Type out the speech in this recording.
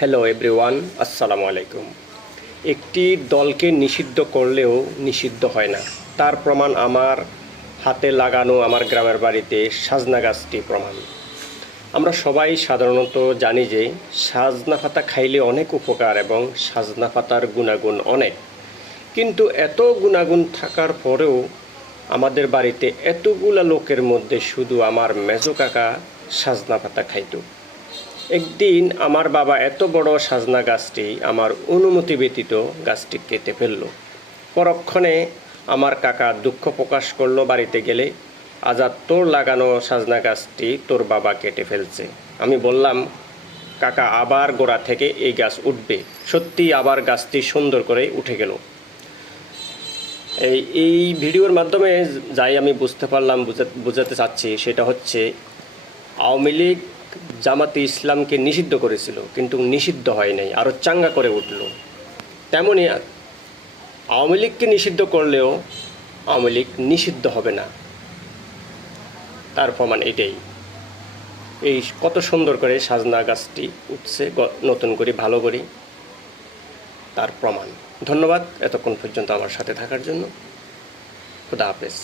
Hello everyone, আসসালামু আলাইকুম। একটি দলকে নিষিদ্ধ করলেও নিষিদ্ধ হয় না, তার প্রমাণ আমার হাতে লাগানো আমার গ্রামের বাড়িতে সাজনা গাছটি প্রমাণ। আমরা সবাই সাধারণত জানি যে সাজনা পাতা খাইলে অনেক উপকার এবং সাজনা পাতার গুণাগুণ অনেক, কিন্তু এত গুণাগুণ থাকার পরেও আমাদের বাড়িতে এতগুলা লোকের মধ্যে শুধু আমার মেজো কাকা সাজনা পাতা খাইতো। একদিন আমার বাবা এত বড় সাজনা গাছটি আমার অনুমতি ব্যতীত গাছটি কেটে ফেলল। পরক্ষণে আমার কাকা দুঃখ প্রকাশ করলো, বাড়িতে গেলে আজাদ তোর লাগানো সাজনা গাছটি তোর বাবা কেটে ফেলছে। আমি বললাম, কাকা আবার গোড়া থেকে এই গাছ উঠবে। সত্যি আবার গাছটি সুন্দর করে উঠে গেল। এই ভিডিওর মাধ্যমে যাই আমি বুঝতে পারলাম, বোঝাতে চাচ্ছি সেটা হচ্ছে, আওয়ামী লীগ জামাতে ইসলামকে নিষিদ্ধ করেছিল, কিন্তু নিষিদ্ধ হয় নাই, আরও চাঙ্গা করে উঠল। তেমনই আওয়ামী লীগকে নিষিদ্ধ করলেও আওয়ামী লীগ নিষিদ্ধ হবে না, তার প্রমাণ এটাই। এই কত সুন্দর করে সাজনা গাছটি উঠছে নতুন করে, ভালো করে, তার প্রমাণ। ধন্যবাদ এতক্ষণ পর্যন্ত আমার সাথে থাকার জন্য। খুদা হাফেজ।